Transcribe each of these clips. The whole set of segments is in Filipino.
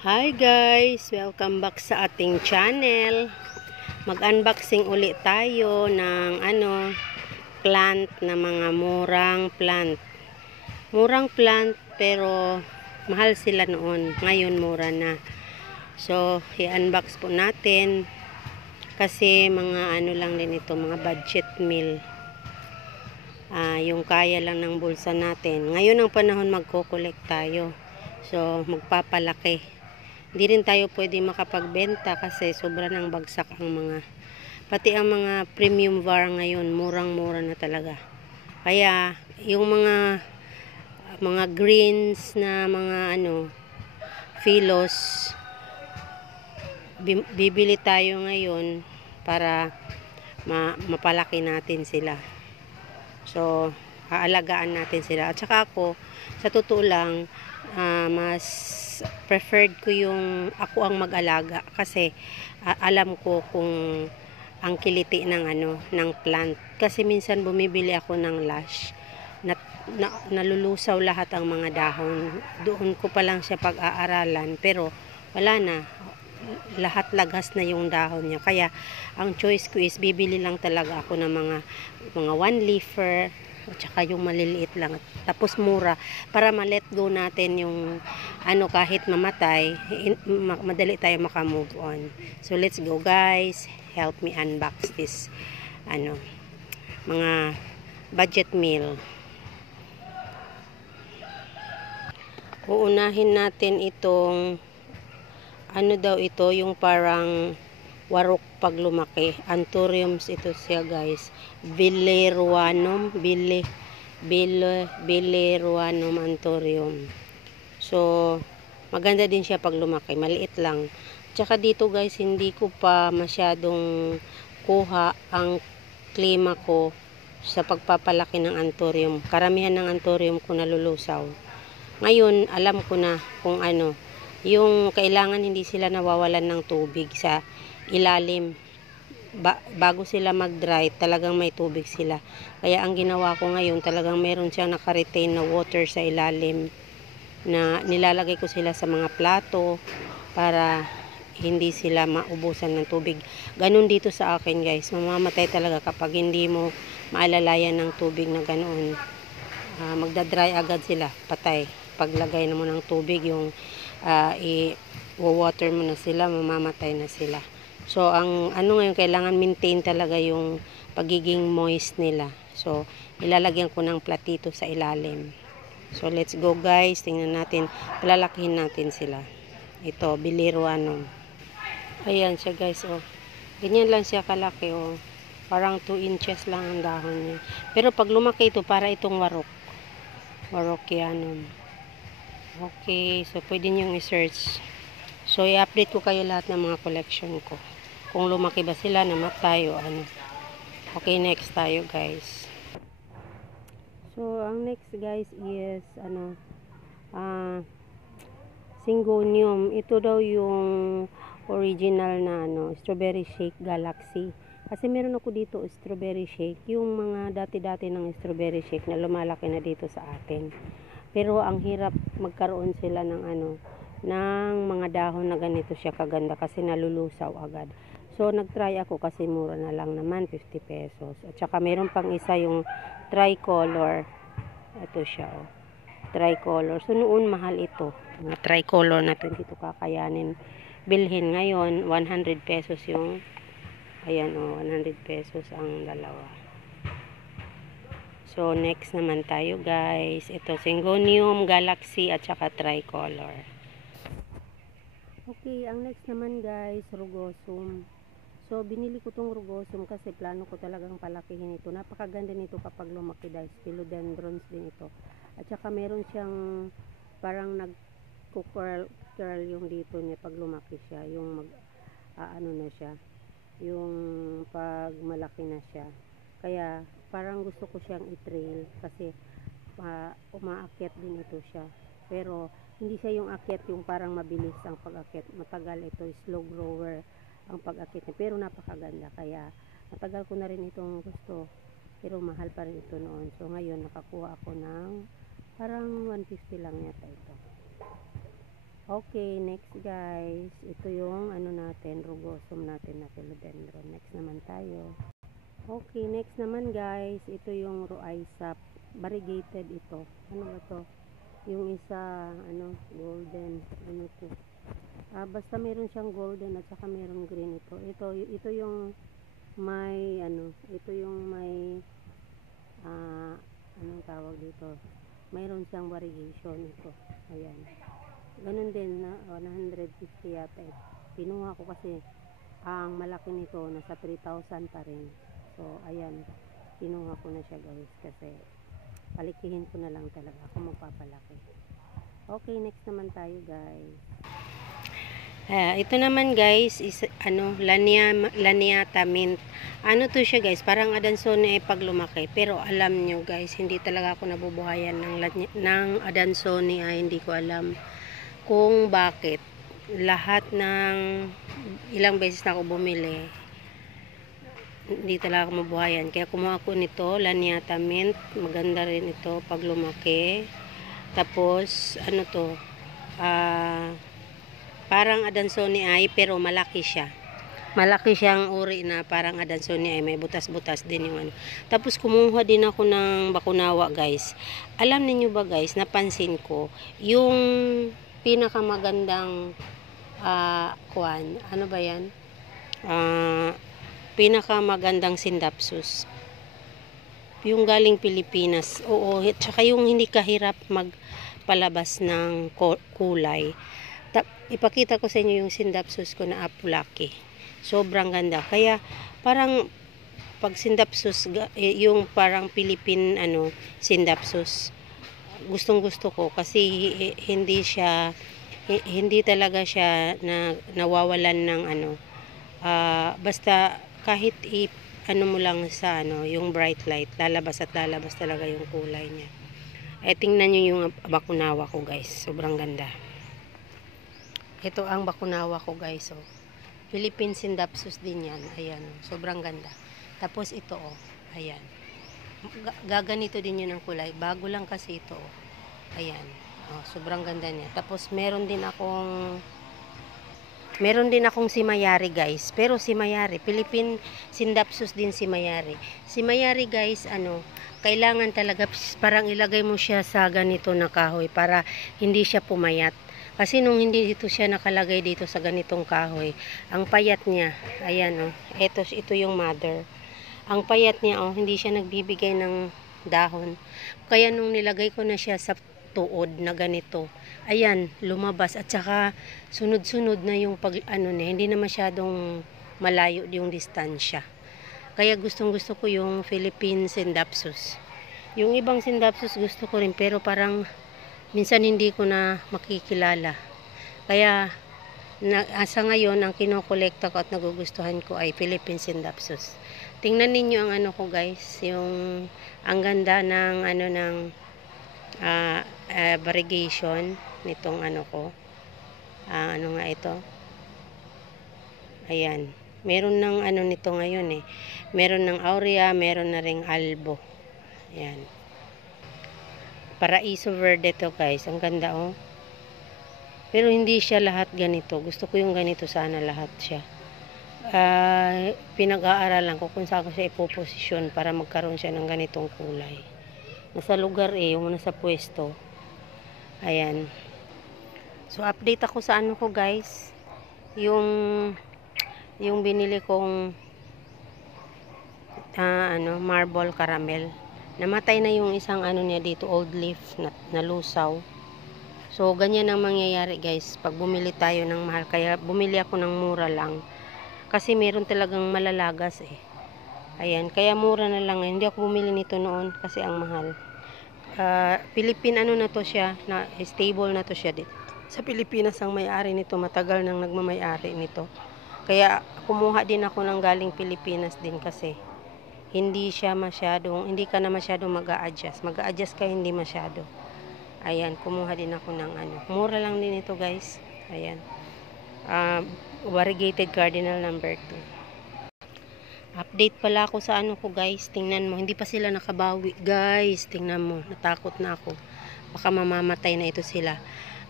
Hi guys! Welcome back sa ating channel. Mag-unboxing ulit tayo ng plant na mga murang plant. Murang plant pero mahal sila noon. Ngayon mura na. So, i-unbox po natin kasi mga lang din ito, mga budget meal. Yung kaya lang ng bulsa natin. Ngayon ang panahon magko-collect tayo. So, magpapalaki. Hindi rin tayo pwede makapagbenta kasi sobra ng bagsak ang pati ang mga premium var ngayon, murang-mura na talaga. Kaya, yung mga greens na mga philos, bibili tayo ngayon para mapalaki natin sila. So, aalagaan natin sila. At saka ako, sa totoo lang, mas preferred ko yung ako ang mag-alaga kasi alam ko kung ang kiliti ng ng plant. Kasi minsan bumibili ako ng lash nalulusaw lahat ang mga dahon. Doon ko pa lang siya pag-aaralan pero wala na. Lahat lagas na yung dahon niya. Kaya ang choice ko is bibili lang talaga ako ng mga one leafer at saka yung maliliit lang tapos mura para ma-let go natin yung kahit mamatay madali tayo maka-move on. So let's go guys, help me unbox this mga budget meal. Uunahin natin itong daw ito, yung parang warok pag lumaki. Anthuriums ito siya guys. Bilaeruanum anthurium. So, maganda din siya pag lumaki. Maliit lang. Tsaka dito guys, hindi ko pa masyadong kuha ang klima ko sa pagpapalaki ng anthurium. Karamihan ng anthurium ko nalulusaw. Ngayon, alam ko na kung yung kailangan hindi sila nawawalan ng tubig sa ilalim. Bago sila mag-dry, talagang may tubig sila. Kaya ang ginawa ko ngayon, talagang meron siyang naka-retain na water sa ilalim na nilalagay ko sila sa mga plato para hindi sila maubusan ng tubig. Ganun dito sa akin guys, mamamatay talaga kapag hindi mo maalalayan ng tubig na ganoon. Magda-dry agad sila, patay. Paglagay mo ng tubig, yung i-water mo na sila, mamamatay na sila. So, ang ngayon, kailangan maintain talaga yung pagiging moist nila. So, ilalagyan ko ng platito sa ilalim. So, let's go guys. Tingnan natin. Palalakihin natin sila. Ito, Bilaeruanum. Ayan siya guys, oh. Ganyan lang siya kalaki, oh. Parang 2 inches lang ang dahon niya. Pero pag lumaki ito, para itong warok. Warokianum. Okay, so pwede nyo i-search. So, i-update ko kayo lahat ng mga collection ko. Kung lumaki ba sila, namatay o ano. Okay, next tayo guys. So, ang next guys is Syngonium. Ito daw yung original na strawberry shake galaxy. Kasi meron ako dito strawberry shake. Yung mga dati-dati ng strawberry shake na lumalaki na dito sa atin. Pero ang hirap magkaroon sila ng ng mga dahon na ganito siya kaganda kasi nalulusaw agad. So nagtry ako kasi mura na lang naman, 50 pesos. At saka meron pang isa yung tricolor. Ito siya, oh. Tricolor. So noon mahal ito. Mga tricolor na ito, hindi ito kakayanin bilhin. Ngayon 100 pesos yung ayan, oh, 100 pesos ang dalawa. So, next naman tayo guys. Ito, Syngonium, Galaxy, at saka Tricolor. Okay, ang next naman guys, Rugosum. So, binili ko tong Rugosum kasi plano ko talagang palakihin ito. Napakaganda nito kapag lumaki guys. Philodendrons din ito. At saka meron siyang parang nag-curl yung dito niya pag lumaki siya. Yung na siya. Yung pag malaki na siya. Kaya, parang gusto ko siyang i-trail kasi umaakyat din ito siya. Pero, hindi siya yung akyat yung parang mabilis ang pag-akyat. Matagal ito, slow grower ang pag-akyat niya. Pero napakaganda. Kaya, matagal ko na rin itong gusto. Pero mahal pa rin ito noon. So, ngayon, nakakuha ako ng parang 150 lang yata ito. Okay, next guys. Ito yung ano natin, rugosum natin na philodendron. Next naman tayo. Okay, next naman guys. Ito yung rhoaisap. Variegated ito. Ano ba to? Yung isa, ano, golden. Ano to? Basta meron siyang golden at saka meron green ito. Ito yung may, ano, ito yung may, anong tawag dito? Mayroon siyang variegation ito. Ayan. Ganun din na 150 yata. Pinuha ko kasi ang malaki nito nasa 3,000 pa rin. So ayan, kinuha ko na siya guys kasi palikihin ko na lang talaga ako magpapalaki. Okay, next naman tayo guys. Ito naman guys is ano, Laniata mint. Ano to siya guys, parang Adansonii pag lumaki. Pero alam nyo guys, hindi talaga ako nabubuhayan ng Adansonii. Hindi ko alam kung bakit. Lahat ng ilang beses na ako bumili, hindi talaga ako mabuhayan. Kaya kumuha ko nito, Laniata mint. Maganda rin ito pag lumaki. Tapos ano to, parang Adansonii pero malaki siya. Malaki siyang uri na parang Adansonii, may butas-butas din yung ano. Tapos kumuha din ako ng bakunawa guys. Alam niyo ba guys, napansin ko yung pinakamagandang ano ba yan? Pinakamagandang Scindapsus yung galing Pilipinas. Oo, tsaka yung hindi kahirap magpalabas ng kulay. Ipakita ko sa inyo yung Scindapsus ko na Apulaki. Sobrang ganda. Kaya parang pag Scindapsus, yung parang Philippine ano, Scindapsus, gustong-gusto ko kasi hindi talaga siya nawawalan ng ano, basta kahit ano mo lang sa ano, yung bright light, lalabas at lalabas talaga yung kulay niya. Tingnan nyo yung bakunawa ko guys, sobrang ganda. Ito ang bakunawa ko guys, oh. Philippine Scindapsus din yan. Ayan, sobrang ganda. Tapos ito, oh, ayan. Gaganito din yun ang kulay. Bago lang kasi ito, oh. Ayan, oh, sobrang ganda niya. Tapos meron din akong si Mayari guys. Pero si Mayari, Philippine Scindapsus din si Mayari. Si Mayari guys, ano, kailangan talaga parang ilagay mo siya sa ganito na kahoy para hindi siya pumayat. Kasi nung hindi dito siya nakalagay dito sa ganitong kahoy, ang payat niya, ayan oh, ito yung mother. Ang payat niya oh, hindi siya nagbibigay ng dahon. Kaya nung nilagay ko na siya sa tuod na ganito, ayan, lumabas at saka sunod-sunod na yung pag ano niya, hindi na masyadong malayo yung distansya. Kaya gustong-gusto ko yung Philippine Scindapsus. Yung ibang Scindapsus gusto ko rin pero parang minsan hindi ko na makikilala. Kaya sa ngayon ang kinokolekta ko at nagugustuhan ko ay Philippine Scindapsus. Tingnan ninyo ang ano ko guys, yung ang ganda ng ano ng variegation nitong ano ko. Ano nga ito? Ayan. Meron ng ano nito ngayon eh. Meron ng aurea, meron na ring albo. Ayan. Paraiso verde to guys. Ang ganda oh. Pero hindi siya lahat ganito. Gusto ko yung ganito sana lahat siya. Pinag-aaralan ko kung saan ko siya ipoposisyon para magkaroon siya ng ganitong kulay. Nasa lugar eh, yung nasa pwesto. Ayan. So update ako sa ano ko guys. Yung binili kong ano, marble caramel. Namatay na yung isang ano niya dito, old leaf na lusaw. So ganyan ang mangyayari guys pag bumili tayo ng mahal. Kaya bumili ako ng mura lang. Kasi meron talagang malalagas eh. Ayan, kaya mura na lang. Hindi ako bumili nito noon kasi ang mahal. Philippine ano na to siya, na stable na to siya dito. Sa Pilipinas ang may-ari nito, matagal nang nagmamay-ari nito. Kaya kumuha din ako ng galing Pilipinas din kasi hindi ka na masyadong mag-a-adjust. Mag-a-adjust ka hindi masyado. Ayan, kumuha din ako ng ano. Mura lang din ito guys. Ayan. Variegated Cardinal number 2. Update pala ako sa ano ko guys. Tingnan mo, hindi pa sila nakabawi guys. Tingnan mo, natakot na ako. Baka mamamatay na ito sila.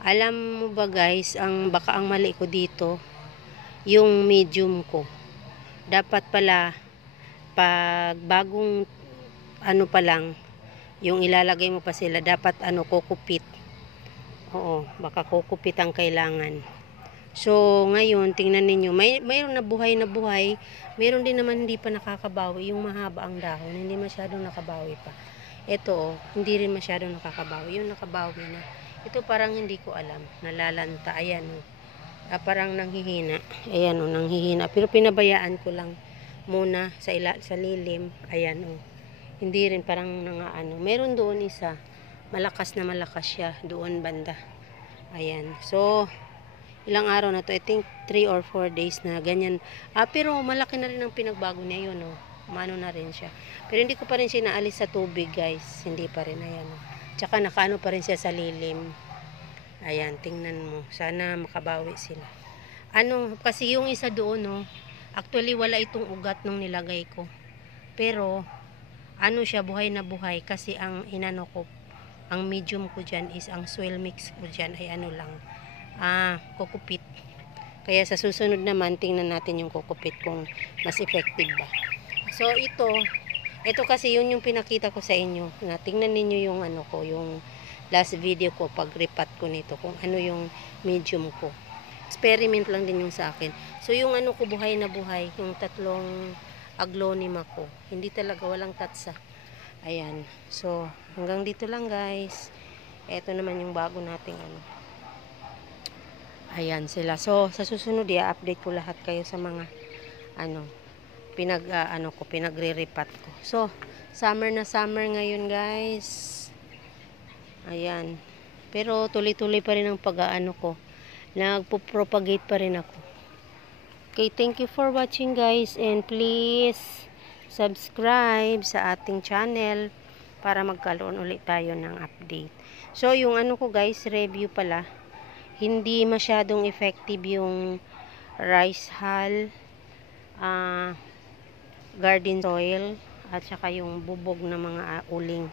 Alam mo ba guys, baka ang mali ko dito, yung medium ko. Dapat pala, pag bagong ano pa lang, yung ilalagay mo pa sila, dapat kukupit. Oo, baka kukupit ang kailangan. So, ngayon, tingnan ninyo, mayroon na buhay, mayroon din naman hindi pa nakakabawi, yung mahaba ang dahon, hindi masyadong nakabawi pa. Ito, hindi rin masyadong nakakabawi, yung nakabawi na. Ito parang hindi ko alam, nalalanta, ayan o. Parang nanghihina, ayan o, nanghihina. Pero pinabayaan ko lang muna sa lilim, ayan o. Hindi rin parang meron doon isa, malakas siya, doon banda. Ayan, so, ilang araw na to, I think 3 or 4 days na ganyan. Pero malaki na rin ang pinagbago niya yun, oh. Umano na rin siya. Pero hindi ko pa rin siya naalis sa tubig, guys. Hindi pa rin, ayan. Oh. Tsaka nakaano pa rin siya sa lilim. Ayan, tingnan mo. Sana makabawi sila. Kasi yung isa doon, oh, actually wala itong ugat nung nilagay ko. Pero, siya, buhay na buhay. Kasi ang ang medium ko dyan is, ang soil mix ko dyan ay kukupit. Kaya sa susunod naman, tingnan natin yung kukupit kung mas effective ba. So, ito kasi yun yung pinakita ko sa inyo. Na tingnan ninyo yung yung last video ko, pag repat ko nito, kung yung medium ko. Experiment lang din yung sa akin. So, yung ko, buhay na buhay, yung 3 aglonema ko. Hindi talaga, walang tatsa. Ayan. So, hanggang dito lang guys. Ito naman yung bago nating Ayan sila. So, sa susunod, update ko lahat kayo sa mga pinagre-repat ko. So, summer na summer ngayon, guys. Ayan. Pero tuloy-tuloy pa rin ang pag-aano ko. Nagpo-propagate pa rin ako. Okay, thank you for watching, guys, and please subscribe sa ating channel para magkaroon ulit tayo ng update. So, yung ko, guys, review pala. Hindi masyadong effective yung rice hull, garden soil, at saka yung bubog na mga uling.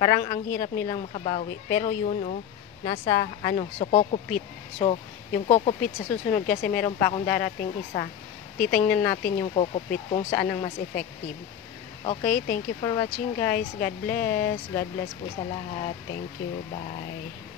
Parang ang hirap nilang makabawi. Pero yun, nasa, so kokopit. So, yung kokopit sa susunod, kasi meron pa akong darating isa. Titingnan natin yung kokopit kung saan ang mas effective. Okay, thank you for watching, guys. God bless. God bless po sa lahat. Thank you. Bye.